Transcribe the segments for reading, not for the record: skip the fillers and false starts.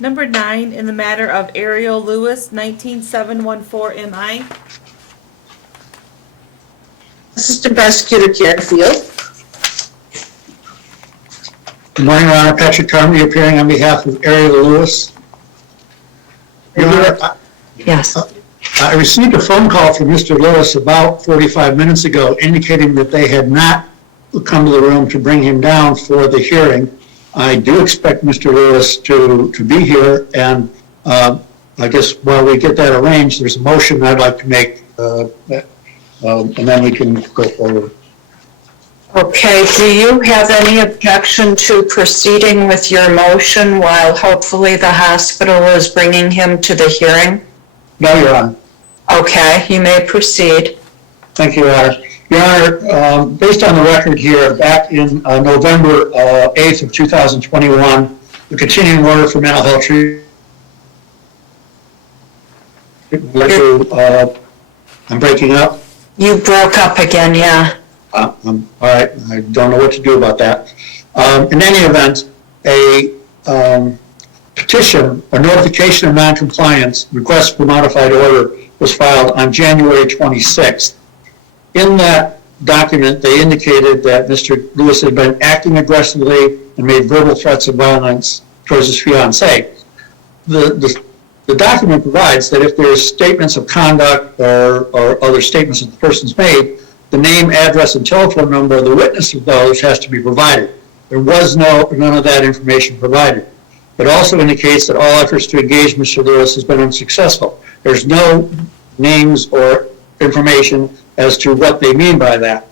Number 9, in the matter of Ariel Lewis, 19714 MI. Assistant Prosecutor Karen Field. Good morning, Your Honor. Patrick Carmody appearing on behalf of Ariel Lewis. Your Honor, Yes. I received a phone call from Mr. Lewis about 45 minutes ago indicating that they had not come to the room to bring him down for the hearing. I do expect Mr. Lewis to be here, and I guess while we get that arranged, there's a motion I'd like to make, and then we can go forward. Okay, do you have any objection to proceeding with your motion while hopefully the hospital is bringing him to the hearing? No, Your Honor. Okay, you may proceed. Thank you, Your Honor. Your Honor, based on the record here, back in November 8th of 2021, the continuing order for mental health treatment. I'm breaking up. You broke up again, yeah. All right, I don't know what to do about that. In any event, a petition, a notification of noncompliance, request for modified order was filed on January 26th. In that document, they indicated that Mr. Lewis had been acting aggressively and made verbal threats of violence towards his fiancée. The document provides that if there's statements of conduct or other statements that the person's made, the name, address, and telephone number of the witness of those has to be provided. There was none of that information provided. It also indicates that all efforts to engage Mr. Lewis has been unsuccessful. There's no names or information as to what they mean by that.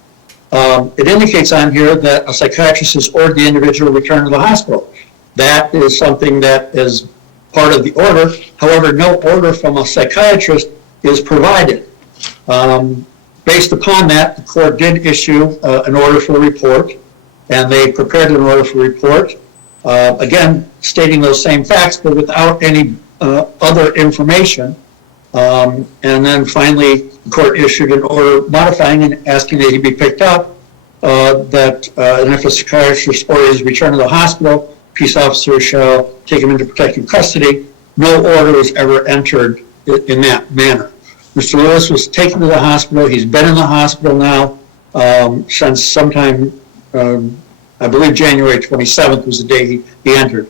It indicates on here that a psychiatrist has ordered the individual returned to the hospital. That is something that is part of the order. However, no order from a psychiatrist is provided. Based upon that, the court did issue an order for a report, and they prepared an order for a report, again, stating those same facts, but without any other information. And then finally, the court issued an order modifying and asking that he be picked up, and if a psychiatrist orders return to the hospital, peace officer shall take him into protective custody. No order was ever entered in that manner. Mr. Lewis was taken to the hospital. He's been in the hospital now since sometime, I believe January 27th was the day he entered.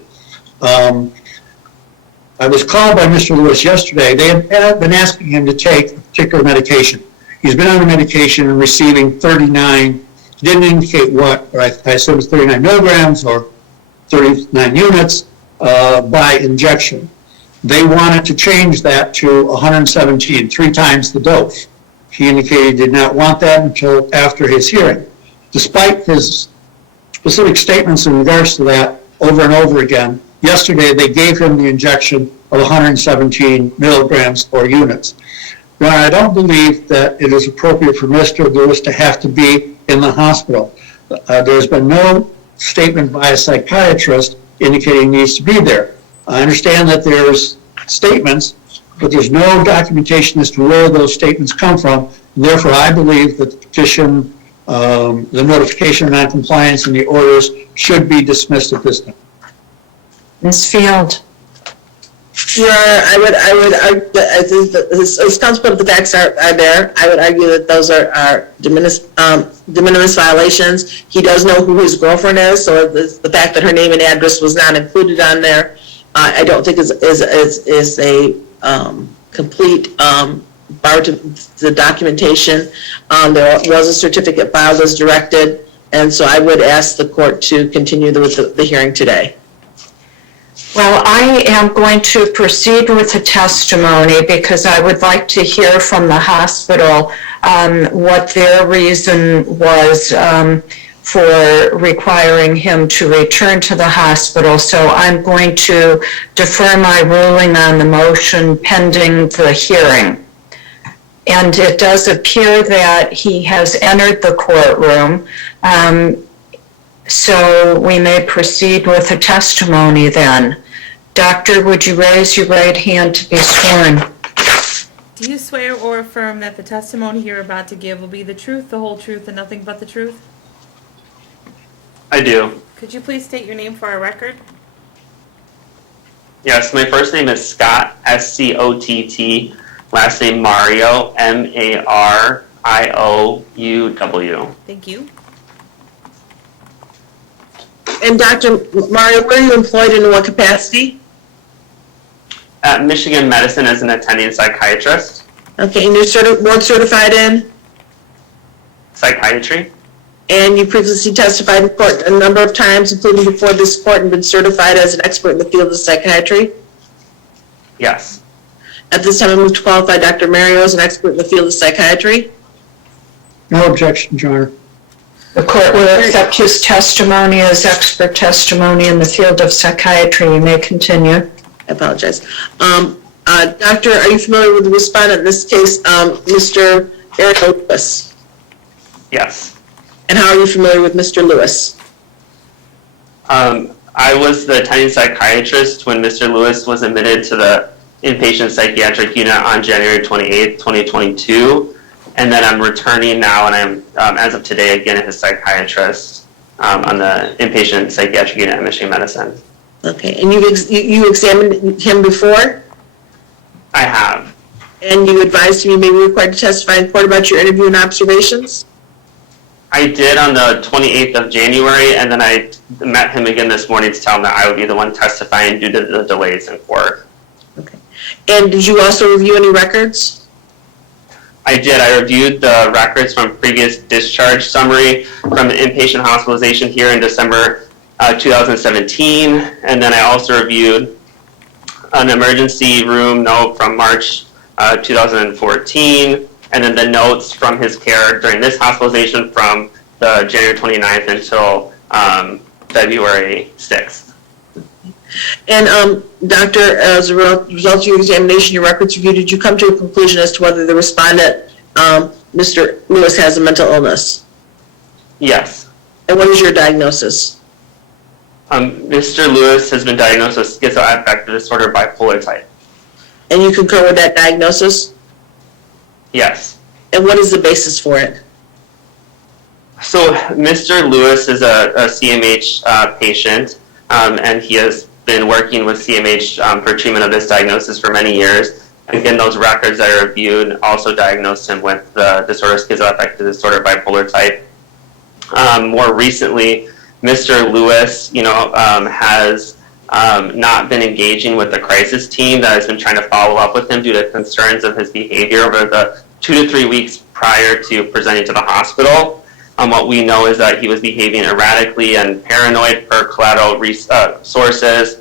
I was called by Mr. Lewis yesterday. They had been asking him to take a particular medication. He's been on the medication and receiving 39, didn't indicate what, or I assume it's 39 milligrams or 39 units by injection. They wanted to change that to 117, 3 times the dose. He indicated he did not want that until after his hearing. Despite his specific statements in regards to that over and over again, yesterday they gave him the injection of 117 milligrams or units. Now, I don't believe that it is appropriate for Mr. Lewis to have to be in the hospital. There's been no statement by a psychiatrist indicating he needs to be there. I understand that there's statements, but there's no documentation as to where those statements come from. And therefore, I believe that the petition, the notification of noncompliance and the orders should be dismissed at this time. Ms. Field. Your Honor, I would argue that as counsel of the facts are there, I would argue that those are de minimis violations. He does know who his girlfriend is, so the fact that her name and address was not included on there, I don't think is a complete bar to the documentation. There was a certificate filed as directed, and so I would ask the court to continue with the hearing today. Well, I am going to proceed with the testimony because I would like to hear from the hospital what their reason was for requiring him to return to the hospital. So I'm going to defer my ruling on the motion pending the hearing. And it does appear that he has entered the courtroom. So we may proceed with the testimony then. Doctor, would you raise your right hand to be sworn? Do you swear or affirm that the testimony you're about to give will be the truth, the whole truth, and nothing but the truth? I do. Could you please state your name for our record? Yes, my first name is Scott, S-C-O-T-T, last name Mario, M-A-R-I-O-U-W. Thank you. And Dr. Mario, where are you employed and in what capacity? At Michigan Medicine as an attending psychiatrist, Okay, and you're board certified in? psychiatry. And you previously testified in court a number of times, including before this court, and been certified as an expert in the field of psychiatry. Yes. At this time, I move to qualify Dr. Mario as an expert in the field of psychiatry. No objection, Your Honor. The court will accept his testimony as expert testimony in the field of psychiatry. You may continue. I apologize. Doctor, are you familiar with the respondent in this case, Mr. Eric Lewis? Yes. And how are you familiar with Mr. Lewis? I was the attending psychiatrist when Mr. Lewis was admitted to the inpatient psychiatric unit on January 28th, 2022. And then I'm returning now, and I'm, as of today, again, his psychiatrist on the inpatient psychiatric unit at Michigan Medicine. Okay, and you examined him before? I have. And you advised him you may be required to testify in court about your interview and observations? I did on the 28th of January, and then I met him again this morning to tell him that I would be the one testifying due to the delays in court. Okay. And did you also review any records? I did. I reviewed the records from previous discharge summary from the inpatient hospitalization here in December 2017, and then I also reviewed an emergency room note from March 2014, and then the notes from his care during this hospitalization from the January 29th until February 6th. And doctor, as a result of your examination, your records review, did you come to a conclusion as to whether the respondent, Mr. Lewis, has a mental illness? Yes. And what is your diagnosis? Mr. Lewis has been diagnosed with schizoaffective disorder bipolar type. And you concur with that diagnosis? Yes. And what is the basis for it? So Mr. Lewis is a CMH patient, and he has been working with CMH for treatment of this diagnosis for many years. Again, those records that are reviewed also diagnosed him with the disorder schizoaffective disorder bipolar type. More recently, Mr. Lewis, has not been engaging with the crisis team that has been trying to follow up with him due to concerns of his behavior over the 2 to 3 weeks prior to presenting to the hospital. What we know is that he was behaving erratically and paranoid per collateral sources,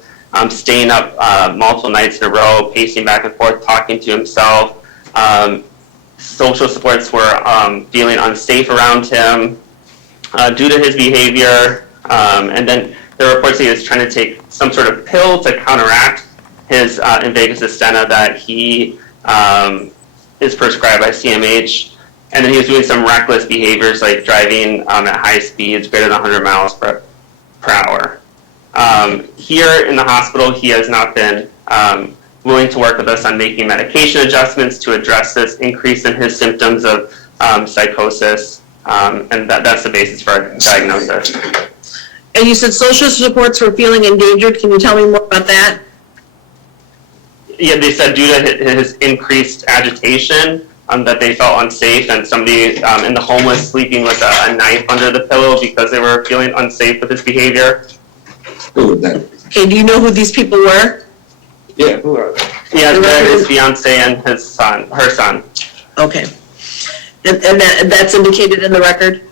staying up multiple nights in a row, pacing back and forth, talking to himself. Social supports were feeling unsafe around him due to his behavior. And then there are reports that he was trying to take some sort of pill to counteract his Invega Sustenna that he is prescribed by CMH. And then he was doing some reckless behaviors like driving at high speeds, greater than 100 miles per hour. Here in the hospital, he has not been willing to work with us on making medication adjustments to address this increase in his symptoms of psychosis. And that's the basis for our diagnosis. And you said social supports were feeling endangered. Can you tell me more about that? Yeah, they said due to his increased agitation, that they felt unsafe, and somebody in the home was sleeping with a knife under the pillow because they were feeling unsafe with his behavior. Okay, do you know who these people were? Yeah, who are they? Yeah, they're his fiance and her son. Okay. And that's indicated in the record?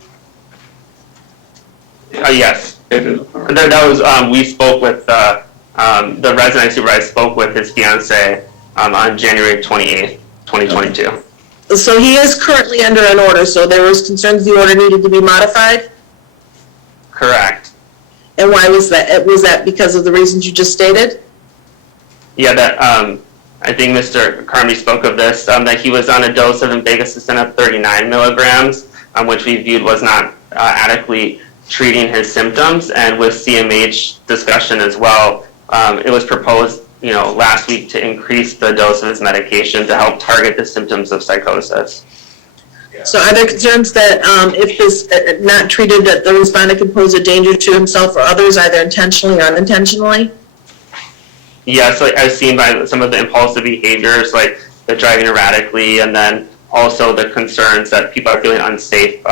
Yes. That was, we spoke with, the resident supervisor spoke with his fiance on January 28th, 2022. Okay. So he is currently under an order, so there was concerns the order needed to be modified? Correct. And why was that? Was that because of the reasons you just stated? Yeah, that, I think Mr. Carmy spoke of this, that he was on a dose of Invega Sustenna 39 milligrams, which we viewed was not adequately treating his symptoms, and with CMH discussion as well, it was proposed, last week to increase the dose of his medication to help target the symptoms of psychosis. So are there concerns that if this not treated, that the respondent could pose a danger to himself or others, either intentionally or unintentionally? Yes, like I've seen by some of the impulsive behaviors, like the driving erratically, and then also the concerns that people are feeling unsafe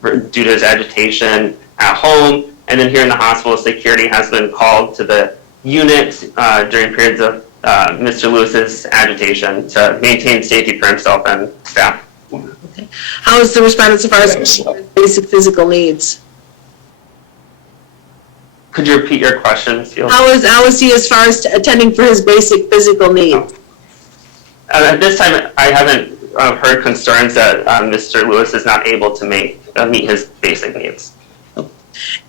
due to his agitation at home. And then here in the hospital, security has been called to the unit during periods of Mr. Lewis's agitation to maintain safety for himself and staff. How is the respondent as far as basic physical needs? Could you repeat your question, Field? How is he as far as attending for his basic physical needs? At this time, I haven't heard concerns that Mr. Lewis is not able to meet his basic needs.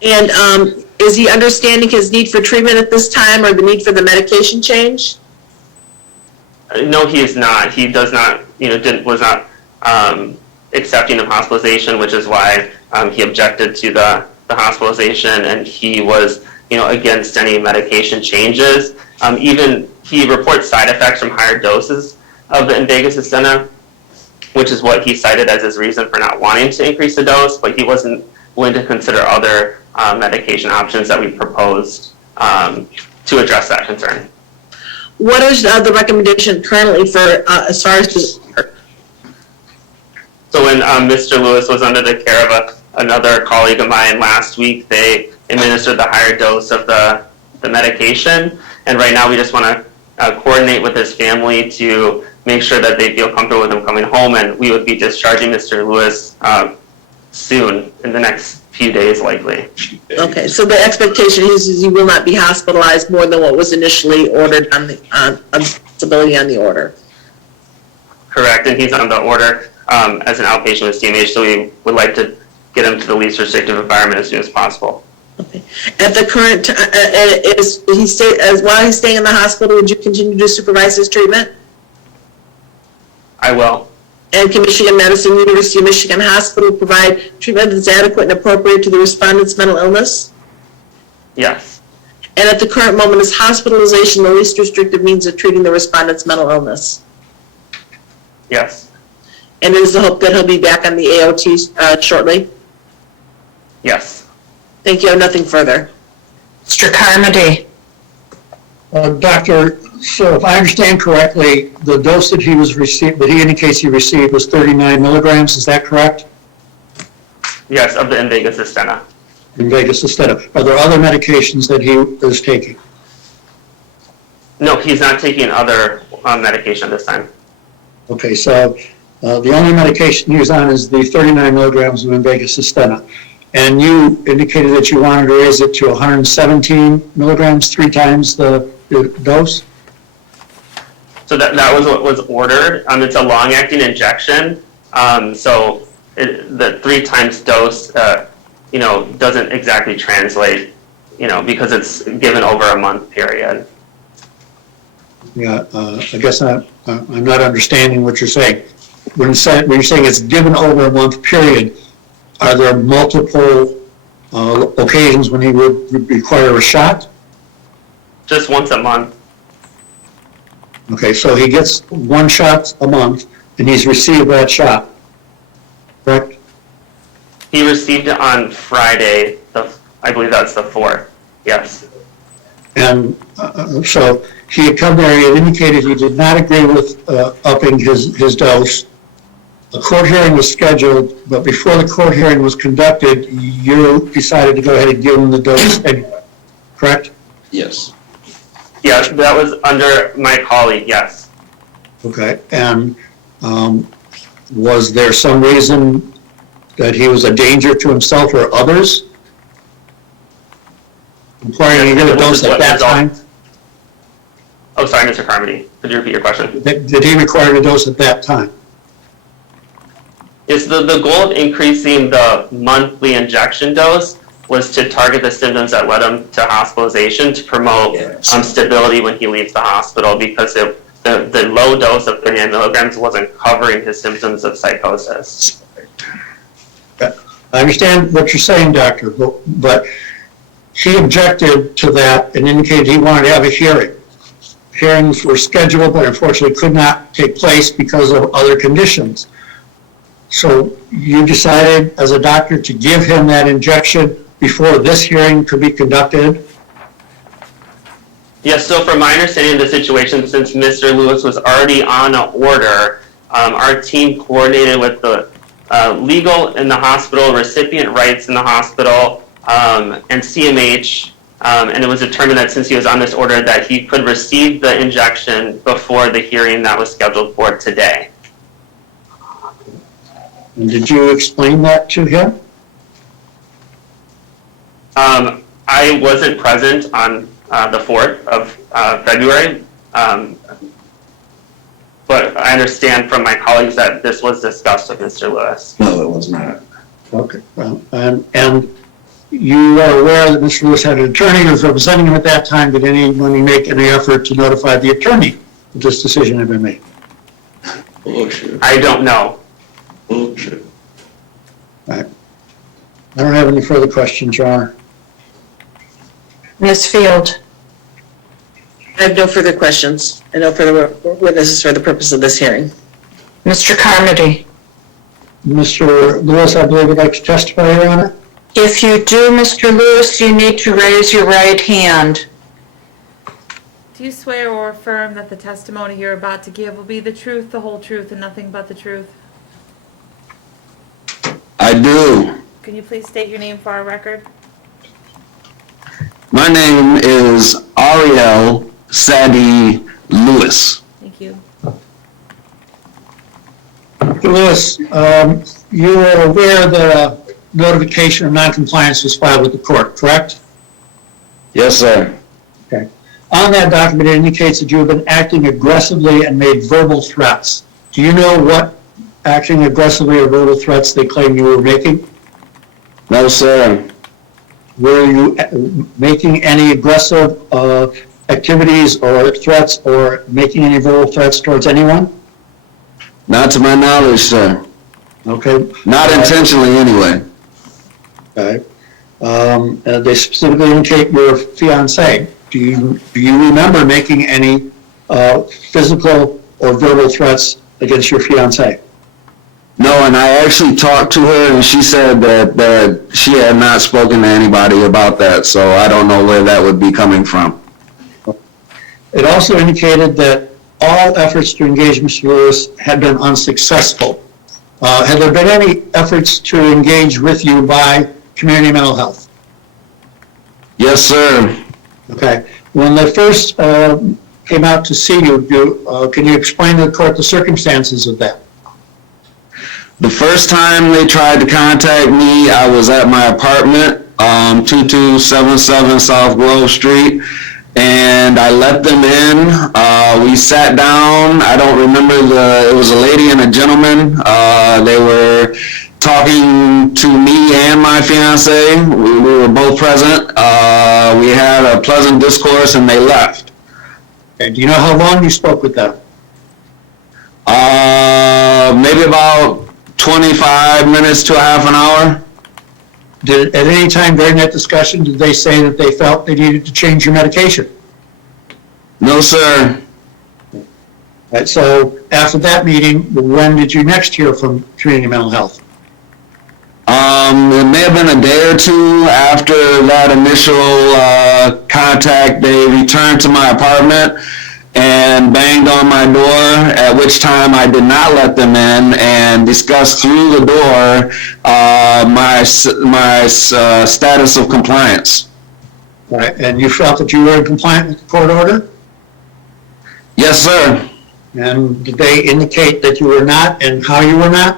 And is he understanding his need for treatment at this time or the need for the medication change? No, he is not. He does not, was not accepting of hospitalization, which is why he objected to the hospitalization, and he was, against any medication changes. Even he reports side effects from higher doses of the Invega Sustenna, which is what he cited as his reason for not wanting to increase the dose, but he wasn't willing to consider other medication options that we proposed to address that concern. What is the recommendation currently for as far as So when Mr. Lewis was under the care of another colleague of mine last week, they administered the higher dose of the medication, and right now we just want to coordinate with his family to make sure that they feel comfortable with him coming home, and we would be discharging Mr. Lewis soon, in the next few days likely. Okay, so the expectation is he will not be hospitalized more than what was initially ordered on the stability on the order. Correct, and he's on the order as an outpatient with CMH, so we would like to get him to the least restrictive environment as soon as possible. Okay. At the current, while he's staying in the hospital, would you continue to supervise his treatment? I will. And can Michigan Medicine, University of Michigan Hospital provide treatment that's adequate and appropriate to the respondent's mental illness? Yes. And at the current moment, is hospitalization the least restrictive means of treating the respondent's mental illness? Yes. And is the hope that he'll be back on the AOT shortly? Yes. Thank you. I have nothing further. Mr. Carmody? Doctor, so if I understand correctly, the dose that he indicates he received was 39 milligrams, is that correct? Yes, of the Invega Sustenna. Invega Sustenna. Are there other medications that he is taking? No, he's not taking other medication this time. Okay, so the only medication he's on is the 39 milligrams of Invega Sustenna. And you indicated that you wanted to raise it to 117 milligrams, 3 times the dose? So that was what was ordered. It's a long-acting injection. So the 3 times dose, doesn't exactly translate, because it's given over a month period. Yeah, I guess I'm not understanding what you're saying. When you're saying it's given over a month period, are there multiple occasions when he would require a shot? Just once a month. Okay, so he gets 1 shot a month, and he's received that shot, correct? He received it on Friday, I believe that's the 4th, yes. And so he had come there, he had indicated he did not agree with upping his dose. A court hearing was scheduled, but before the court hearing was conducted, you decided to go ahead and give him the dose anyway, correct? Yes. Yeah, that was under my colleague, yes. Okay, and was there some reason that he was a danger to himself or others? Requiring to get a dose at that time? Oh, sorry, Mr. Carmody. Could you repeat your question? Did he require a dose at that time? Yes, the goal of increasing the monthly injection dose was to target the symptoms that led him to hospitalization to promote stability when he leaves the hospital, because the low dose of 39 milligrams wasn't covering his symptoms of psychosis. I understand what you're saying, Doctor, but he objected to that and indicated he wanted to have a hearing. Hearings were scheduled, but unfortunately could not take place because of other conditions. So you decided as a doctor to give him that injection before this hearing could be conducted? Yes, so from my understanding of the situation, since Mr. Lewis was already on an order, our team coordinated with the legal in the hospital, recipient rights in the hospital, and CMH, and it was determined that since he was on this order that he could receive the injection before the hearing that was scheduled for today. And did you explain that to him? I wasn't present on the 4th of February, but I understand from my colleagues that this was discussed with Mr. Lewis. No, it was not. Okay, well, and you are aware that Mr. Lewis had an attorney who was representing him at that time. Did anyone make any effort to notify the attorney that this decision had been made? Bullshit. I don't know. Bullshit. Right. I don't have any further questions, Your Honor. Ms. Field? I have no further questions and no further witnesses for the purpose of this hearing. Mr. Carmody? Mr. Lewis, I believe would like to testify, Your Honor. If you do, Mr. Lewis, you need to raise your right hand. Do you swear or affirm that the testimony you're about to give will be the truth, the whole truth, and nothing but the truth? I do. Can you please state your name for our record? My name is Ariel Sadie Lewis. Thank you. Mr. Lewis, you are aware that a notification of noncompliance was filed with the court, correct? Yes, sir. Okay. On that document, it indicates that you have been acting aggressively and made verbal threats. Do you know what acting aggressively or verbal threats they claim you were making? No, sir. Were you making any aggressive activities or threats or making any verbal threats towards anyone? Not to my knowledge, sir. Okay. Not intentionally, anyway. Okay. They specifically indicate your fiancé. Do you remember making any physical or verbal threats against your fiancé? No, and I actually talked to her, and she said that she had not spoken to anybody about that, so I don't know where that would be coming from. It also indicated that all efforts to engage Mr. Lewis had been unsuccessful. Had there been any efforts to engage with you by Community Mental Health? Yes, sir. Okay. When they first came out to see you, can you explain to the court the circumstances of that? The first time they tried to contact me, I was at my apartment, 2277 South Grove Street, and I let them in. We sat down. I don't remember it was a lady and a gentleman. They were talking to me and my fiance. We were both present. We had a pleasant discourse, and they left. Okay. Do you know how long you spoke with them? Maybe about 25 minutes to a half an hour. At any time during that discussion, did they say that they felt they needed to change your medication? No, sir. Right, so after that meeting, when did you next hear from Community Mental Health? It may have been a day or two after that initial contact. They returned to my apartment and banged on my door, at which time I did not let them in, and discussed through the door my status of compliance. Right, and you felt that you were in compliance with the court order? Yes, sir. And did they indicate that you were not and how you were not?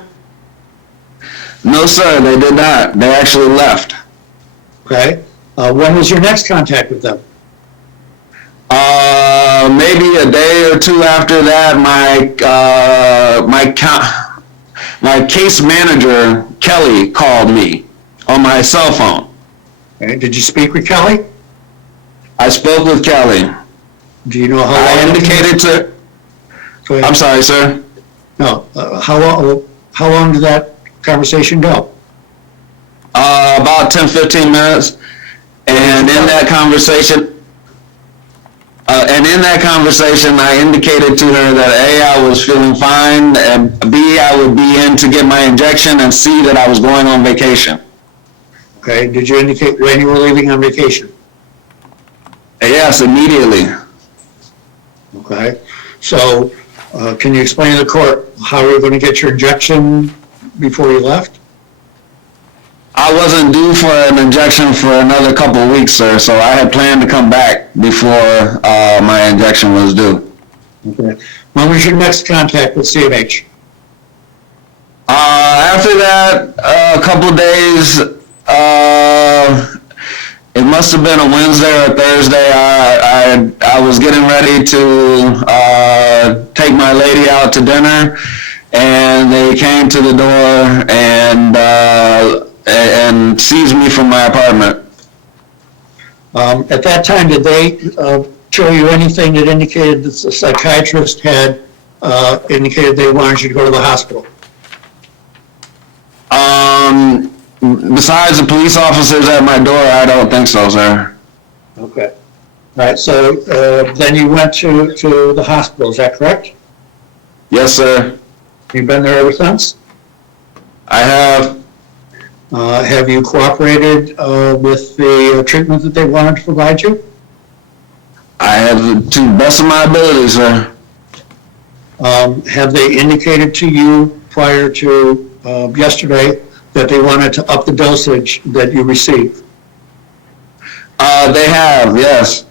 No, sir, they did not. They actually left. Okay. When was your next contact with them? Maybe a day or two after that, my case manager, Kelly, called me on my cell phone. Okay. Did you speak with Kelly? I spoke with Kelly. Do you know how I long? indicated to, Go ahead. I'm sorry, sir. No. How long did that conversation go? About 10, 15 minutes. And in that conversation, I indicated to her that A, I was feeling fine, and B, I would be in to get my injection, and C, that I was going on vacation. Okay. Did you indicate when you were leaving on vacation? Yes, immediately. Okay, so can you explain to the court how you were going to get your injection before you left? I wasn't due for an injection for another couple of weeks, sir, so I had planned to come back before my injection was due. Okay. When was your next contact with CMH? After that, a couple of days, it must have been a Wednesday or a Thursday. I was getting ready to take my lady out to dinner, and they came to the door and seized me from my apartment. At that time, did they show you anything that indicated that the psychiatrist had indicated they wanted you to go to the hospital? Besides the police officers at my door, I don't think so, sir. Okay. All right, so then you went to the hospital, is that correct? Yes, sir. You've been there ever since? I have. Have you cooperated with the treatment that they wanted to provide you? I have to the best of my ability, sir. Have they indicated to you prior to yesterday that they wanted to up the dosage that you received? They have, yes.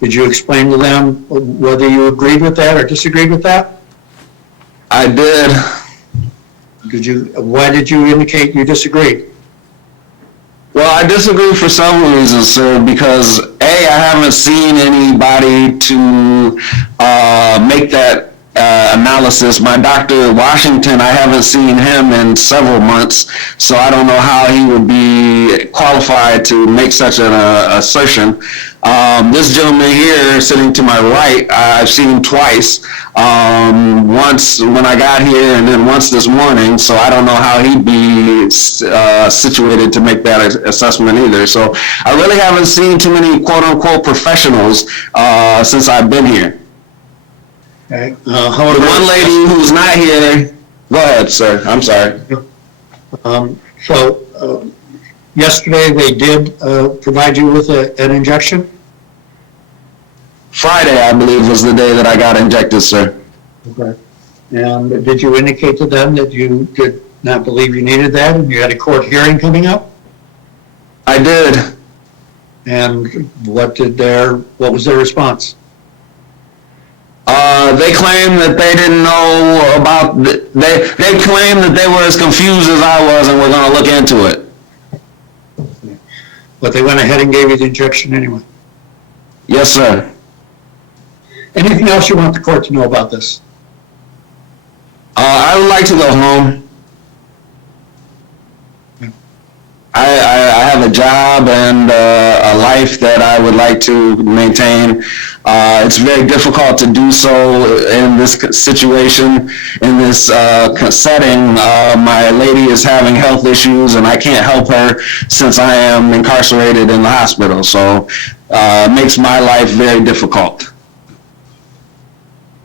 Did you explain to them whether you agreed with that or disagreed with that? I did. Why did you indicate you disagreed? Well, I disagree for several reasons, sir, because A, I haven't seen anybody to make that analysis. My Dr. Washington, I haven't seen him in several months, so I don't know how he would be qualified to make such an assertion. This gentleman here, sitting to my right, I've seen him twice. Once when I got here, and then once this morning, so I don't know how he'd be situated to make that assessment either. So I really haven't seen too many quote-unquote professionals since I've been here. Okay. The one lady who's not here, go ahead, sir, I'm sorry. Yesterday they did provide you with an injection? Friday, I believe, was the day that I got injected, sir. Okay. And did you indicate to them that you did not believe you needed that and you had a court hearing coming up? I did. And what was their response? They claim that they didn't know about, they claim that they were as confused as I was and were going to look into it. But they went ahead and gave you the injection anyway. Yes, sir. Anything else you want the court to know about this? I would like to go home. I have a job and a life that I would like to maintain. It's very difficult to do so in this situation, in this setting. My lady is having health issues and I can't help her since I am incarcerated in the hospital. So it makes my life very difficult.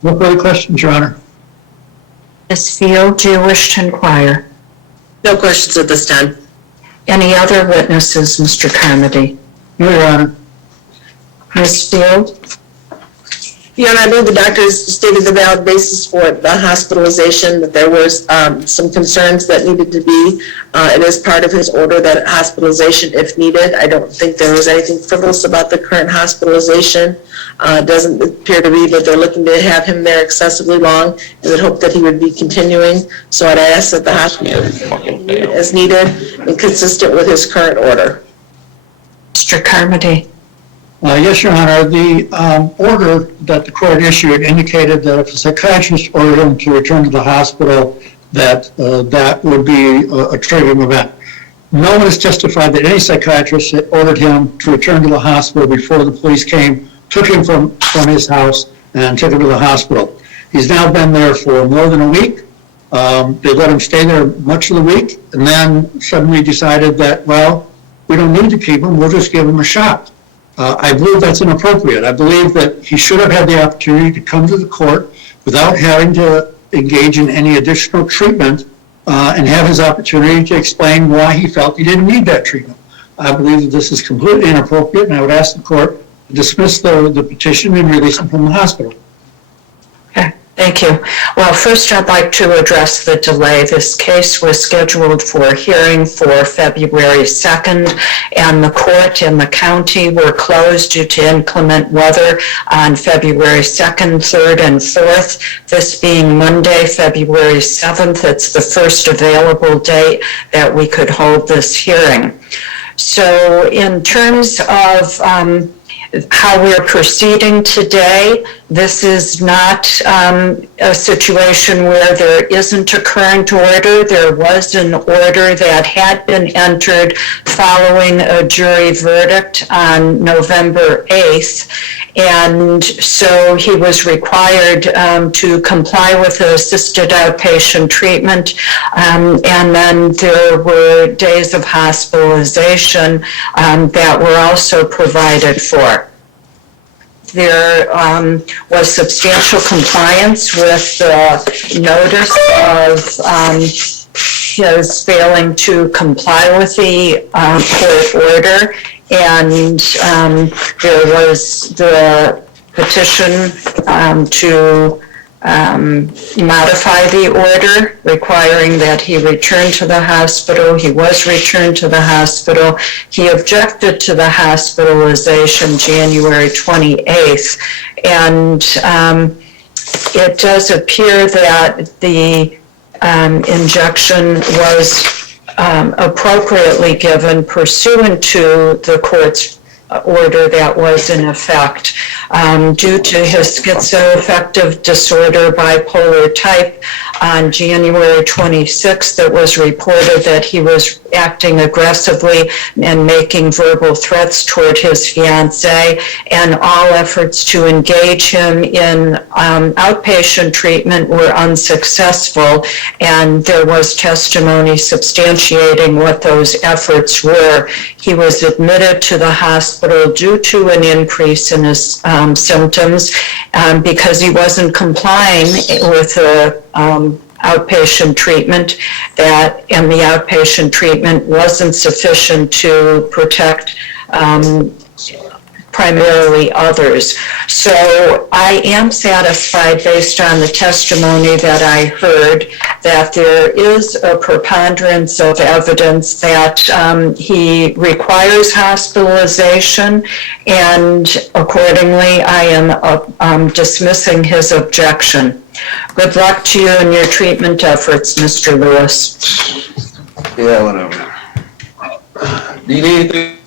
No further questions, Your Honor? Ms. Field, do you wish to inquire? No questions at this time. Any other witnesses, Mr. Carmody? No, Your Honor. Ms. Field? Your Honor, I believe the doctors stated the valid basis for the hospitalization, that there was some concerns that needed to be. It is part of his order that hospitalization if needed. I don't think there was anything frivolous about the current hospitalization. It doesn't appear to be that they're looking to have him there excessively long and would hope that he would be continuing. So I'd ask that the hospital as needed and consistent with his current order. Mr. Carmody? Yes, Your Honor. The order that the court issued indicated that if a psychiatrist ordered him to return to the hospital, that would be a triggering event. No one has testified that any psychiatrist that ordered him to return to the hospital before the police came, took him from his house and took him to the hospital. He's now been there for more than a week. They let him stay there much of the week and then suddenly decided that, well, we don't need to keep him, we'll just give him a shot. I believe that's inappropriate. I believe that he should have had the opportunity to come to the court without having to engage in any additional treatment and have his opportunity to explain why he felt he didn't need that treatment. I believe that this is completely inappropriate, and I would ask the court dismiss the petition and release him from the hospital. Thank you. Well, first I'd like to address the delay. This case was scheduled for hearing for February 2nd, and the court and the county were closed due to inclement weather on February 2nd, 3rd, and 4th. This being Monday, February 7th, it's the first available date that we could hold this hearing. So in terms of how we're proceeding today, this is not a situation where there isn't a current order. There was an order that had been entered following a jury verdict on November 8th. And so he was required to comply with the assisted outpatient treatment. And then there were days of hospitalization that were also provided for. There was substantial compliance with the notice of his failing to comply with the court order, and there was the petition to modify the order requiring that he return to the hospital. He was returned to the hospital. He objected to the hospitalization January 28th. And it does appear that the injection was appropriately given pursuant to the court's order that was in effect. Due to his schizoaffective disorder bipolar type, on January 26th, it was reported that he was acting aggressively and making verbal threats toward his fiancée, and all efforts to engage him in outpatient treatment were unsuccessful, and there was testimony substantiating what those efforts were. He was admitted to the hospital due to an increase in his symptoms because he wasn't complying with the outpatient treatment, and the outpatient treatment wasn't sufficient to protect primarily others. So I am satisfied, based on the testimony that I heard, that there is a preponderance of evidence that he requires hospitalization, and accordingly I am dismissing his objection. Good luck to you in your treatment efforts, Mr. Lewis. Yeah, whatever. Do you need anything?